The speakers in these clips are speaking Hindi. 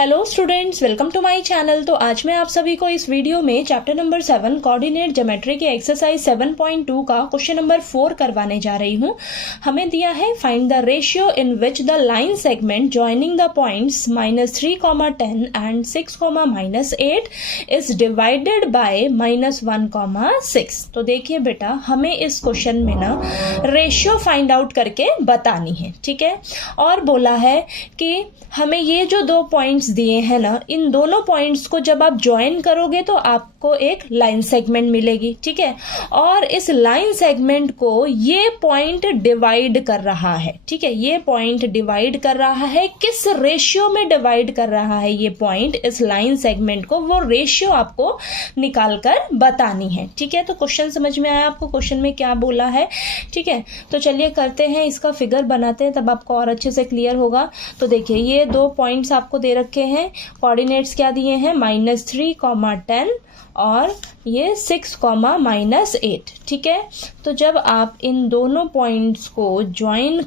Hello students, welcome to my channel. तो आज मैं आप सभी को इस वीडियो में चैप्टर नंबर 7 कोऑर्डिनेट ज्योमेट्री के एक्सरसाइज 7.2 का क्वेश्चन नंबर 4 करवाने जा रही हूँ। हमें दिया है find the ratio in which the line segment joining the points -3, 10 and 6, -8 is divided by -1, 6। तो देखिए बेटा, हमें इस क्वेश्चन में ना रेशियो फाइंड आउट करके बतानी है, ठीक है। और बोला है कि हमें ये जो दो पॉइंट्स दिए हैं ना, इन दोनों पॉइंट्स को जब आप ज्वाइन करोगे तो आपको एक लाइन सेगमेंट मिलेगी, ठीक है। और इस लाइन सेगमेंट को ये पॉइंट डिवाइड कर रहा है, ठीक है। ये पॉइंट डिवाइड कर रहा है, किस रेशियो में डिवाइड कर रहा है ये पॉइंट इस लाइन सेगमेंट को, वो रेशियो आपको निकाल कर बतानी है, ठीक है। तो क्वेश्चन समझ में आया आपको, क्वेश्चन में क्या बोला है, ठीक है। तो चलिए करते हैं, इसका फिगर बनाते हैं, तब आपको और अच्छे से क्लियर होगा। तो देखिए, ये दो पॉइंट्स आपको दे रखे हैं, कोऑर्डिनेट्स क्या दिए हैं, -3, 10 और ये 6, -8, ठीक है। तो जब आप इन दोनों पॉइंट्स को ज्वाइन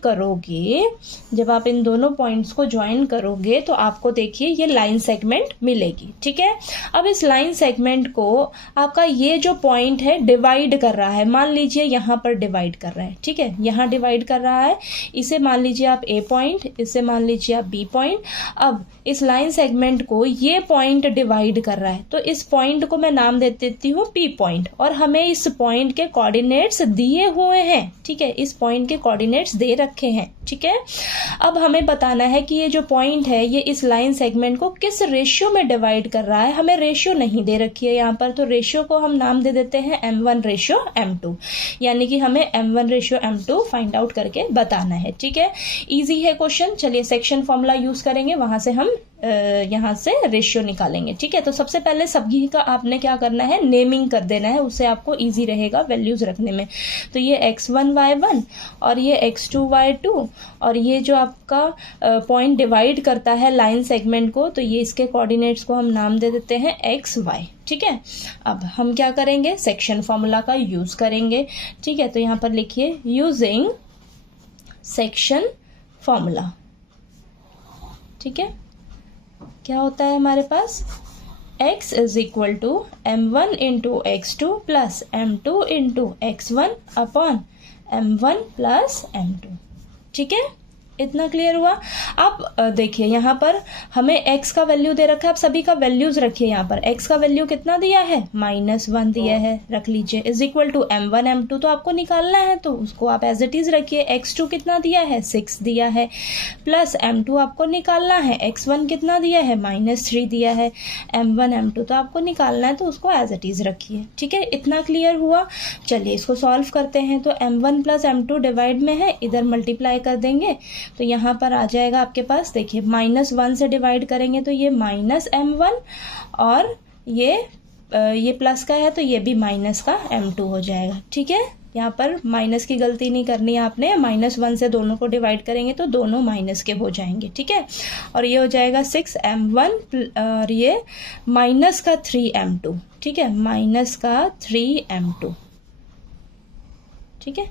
करोगे, तो आपको देखिए ये लाइन सेगमेंट मिलेगी, ठीक है। अब इस लाइन सेगमेंट को आपका ये जो पॉइंट है डिवाइड कर रहा है, मान लीजिए यहाँ पर डिवाइड कर रहा है, ठीक है। यहाँ डिवाइड कर रहा है, इसे मान लीजिए आप ए पॉइंट, इसे मान लीजिए आप बी पॉइंट। अब इस लाइन सेगमेंट को ये पॉइंट डिवाइड कर रहा है, तो इस पॉइंट को मैं नाम दे देती हूँ पी पॉइंट, और हमें इस पॉइंट के कोऑर्डिनेट्स दिए हुए हैं, ठीक है। इस पॉइंट के कोऑर्डिनेट्स दे रखे हैं, ठीक है। अब हमें बताना है कि ये जो पॉइंट है ये इस लाइन सेगमेंट को किस रेशियो में डिवाइड कर रहा है। हमें रेशियो नहीं दे रखी है यहाँ पर, तो रेशियो को हम नाम दे देते हैं m1:m2, यानी कि हमें m1:m2 फाइंड आउट करके बताना है, ठीक है। इजी है क्वेश्चन। चलिए सेक्शन फॉर्मूला यूज करेंगे, वहां से हम यहाँ से रेशियो निकालेंगे, ठीक है। तो सबसे पहले सभी का आपने क्या करना है, नेमिंग कर देना है, उससे आपको इजी रहेगा वैल्यूज रखने में। तो ये x1 y1 और ये x2 y2, और ये जो आपका पॉइंट डिवाइड करता है लाइन सेगमेंट को, तो ये इसके कोऑर्डिनेट्स को हम नाम दे देते हैं x y, ठीक है। अब हम क्या करेंगे, सेक्शन फॉर्मूला का यूज करेंगे, ठीक है। तो यहाँ पर लिखिए यूजिंग सेक्शन फॉर्मूला, ठीक है। क्या होता है हमारे पास, x = m1 × x2 + m2 × x1 upon m1 + m2, ठीक है। इतना क्लियर हुआ। अब देखिए यहाँ पर हमें x का वैल्यू दे रखा है, आप सभी का वैल्यूज रखिए। यहाँ पर x का वैल्यू कितना दिया है, -1 दिया है, रख लीजिए, = m1 m2 तो आपको निकालना है, तो उसको आप एज इट इज रखिए। x2 कितना दिया है, 6 दिया है, प्लस m2 आपको निकालना है, x1 कितना दिया है, -3 दिया है, m1 m2 तो आपको निकालना है, तो उसको एज इट इज रखिए, ठीक है। इतना क्लियर हुआ। चलिए इसको सॉल्व करते हैं। तो m1 + m2 डिवाइड में है, इधर मल्टीप्लाई कर देंगे, तो यहाँ पर आ जाएगा आपके पास, देखिए -1 से डिवाइड करेंगे तो ये -m1, और ये प्लस का है तो ये भी माइनस का m2 हो जाएगा, ठीक है। यहाँ पर माइनस की गलती नहीं करनी है आपने, -1 से दोनों को डिवाइड करेंगे तो दोनों माइनस के हो जाएंगे, ठीक है। और ये हो जाएगा 6m1 और ये -3m2, ठीक है, -3m2, ठीक है,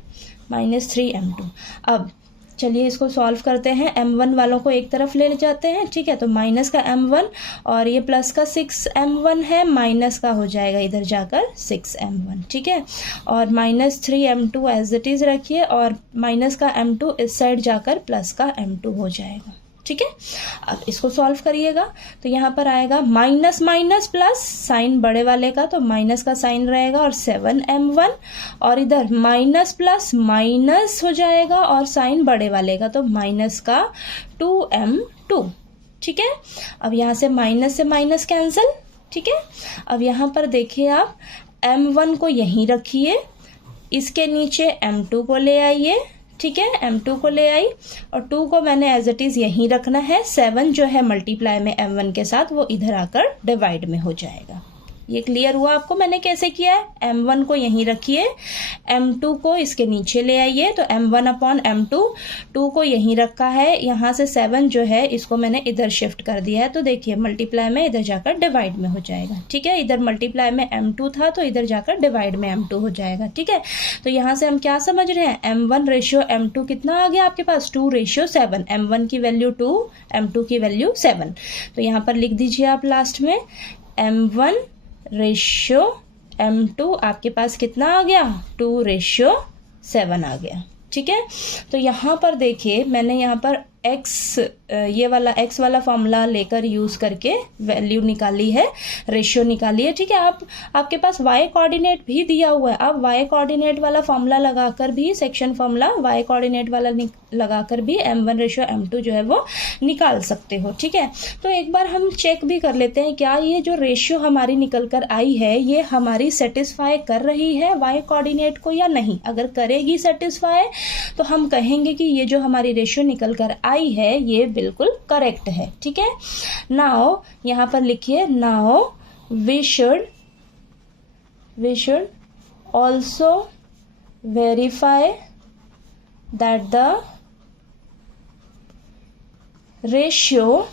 -3m2। अब चलिए इसको सॉल्व करते हैं। m1 वालों को एक तरफ ले जाते हैं, ठीक है। तो माइनस का m1 और ये प्लस का 6m1 है, माइनस का हो जाएगा इधर जाकर 6m1, ठीक है। और -3m2 एज इट इज रखिए, और माइनस का m2 इस साइड जाकर प्लस का m2 हो जाएगा, ठीक है। अब इसको सॉल्व करिएगा, तो यहाँ पर आएगा माइनस माइनस प्लस, साइन बड़े वाले का तो माइनस का साइन रहेगा, और 7m1, और इधर माइनस प्लस माइनस हो जाएगा, और साइन बड़े वाले का तो माइनस का 2m2, ठीक है। अब यहाँ से माइनस कैंसिल, ठीक है। अब यहाँ पर देखिए आप m1 को यहीं रखिए, इसके नीचे m2 को ले आइए, ठीक है। m2 को ले आई, और 2 को मैंने एज इट इज यहीं रखना है। 7 जो है मल्टीप्लाई में m1 के साथ, वो इधर आकर डिवाइड में हो जाएगा, ये क्लियर हुआ आपको मैंने कैसे किया है? m1 को यहीं रखिए, m2 को इसके नीचे ले आइए, तो m1 अपॉन m2, 2 को यहीं रखा है, यहाँ से 7 जो है इसको मैंने इधर शिफ्ट कर दिया है, तो देखिए मल्टीप्लाई में इधर जाकर डिवाइड में हो जाएगा। ठीक है, इधर मल्टीप्लाई में m2 था तो इधर जाकर डिवाइड में m2 हो जाएगा। ठीक है, तो यहाँ से हम क्या समझ रहे हैं, m1 रेशियो m2 कितना आ गया आपके पास? 2:7, m1 की वैल्यू 2, m2 की वैल्यू 7। तो यहाँ पर लिख दीजिए आप लास्ट में m1 रेशियो m2 आपके पास कितना आ गया? 2:7 आ गया। ठीक है, तो यहाँ पर देखिए मैंने यहाँ पर ये वाला x वाला फॉर्मूला लेकर यूज करके वैल्यू निकाली है, रेशियो निकाली है। ठीक है, आपके पास y कोऑर्डिनेट भी दिया हुआ है, आप y कोऑर्डिनेट वाला फॉर्मूला लगाकर भी, सेक्शन फॉर्मूला y कोऑर्डिनेट वाला लगाकर भी m1 रेशियो m2 जो है वो निकाल सकते हो। ठीक है, तो एक बार हम चेक भी कर लेते हैं क्या ये जो रेशियो हमारी निकल कर आई है ये हमारी सेटिस्फाई कर रही है y कोऑर्डिनेट को या नहीं। अगर करेगी सेटिस्फाई तो हम कहेंगे कि ये जो हमारी रेशियो निकल कर आई है ये बिल्कुल करेक्ट है। ठीक है, नाउ यहां पर लिखिए, now we should also verify that the ratio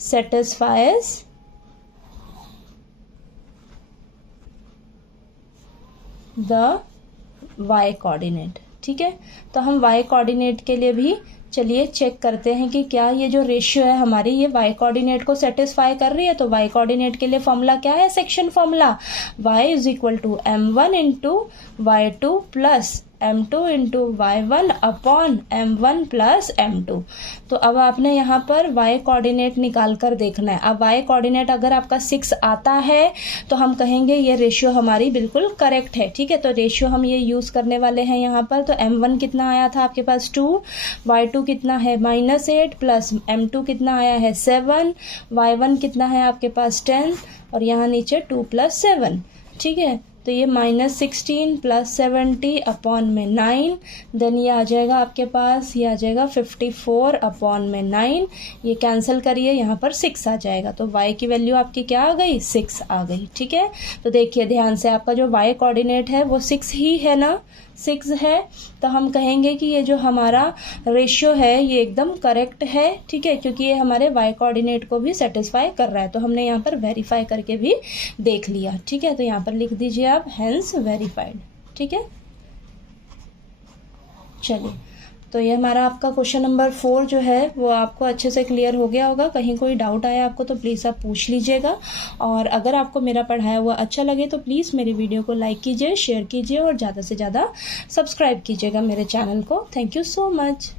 satisfies the y coordinate. ठीक है, तो हम y कोऑर्डिनेट के लिए भी चलिए चेक करते हैं कि क्या ये जो रेशियो है हमारी ये y कोऑर्डिनेट को सेटिस्फाई कर रही है। तो y कोऑर्डिनेट के लिए फॉर्मूला क्या है? Section formula y is equal to m1 into y2 plus m2 into y1 upon m1 plus m2। तो अब आपने यहाँ पर y कोऑर्डिनेट निकाल कर देखना है। अब y कोऑर्डिनेट अगर आपका 6 आता है तो हम कहेंगे ये रेशियो हमारी बिल्कुल करेक्ट है। ठीक है, तो रेशियो हम ये यूज करने वाले हैं यहाँ पर। तो m1 कितना आया था आपके पास? 2, y2 कितना है? -8 प्लस m2 कितना आया है? 7, y1 कितना है आपके पास? 10 और यहाँ नीचे 2 + 7। ठीक है, तो ये -16 प्लस 70 अपॉन में 9, देन ये आ जाएगा आपके पास, ये आ जाएगा 54 अपॉन में 9, ये कैंसिल करिए, यहाँ पर 6 आ जाएगा। तो y की वैल्यू आपकी क्या आ गई? 6 आ गई। ठीक है, तो देखिए ध्यान से, आपका जो y कोऑर्डिनेट है वो 6 ही है ना, 6 है, तो हम कहेंगे कि ये जो हमारा रेशियो है ये एकदम करेक्ट है। ठीक है, क्योंकि ये हमारे y कोऑर्डिनेट को भी सेटिस्फाई कर रहा है। तो हमने यहाँ पर वेरीफाई करके भी देख लिया। ठीक है, तो यहाँ पर लिख दीजिए आप हेंस वेरीफाइड। ठीक है, चलिए, तो ये हमारा आपका क्वेश्चन नंबर 4 जो है वो आपको अच्छे से क्लियर हो गया होगा। कहीं कोई डाउट आया आपको तो प्लीज़ आप पूछ लीजिएगा। और अगर आपको मेरा पढ़ाया हुआ अच्छा लगे तो प्लीज़ मेरे वीडियो को लाइक कीजिए, शेयर कीजिए और ज़्यादा से ज़्यादा सब्सक्राइब कीजिएगा मेरे चैनल को। Thank you so much.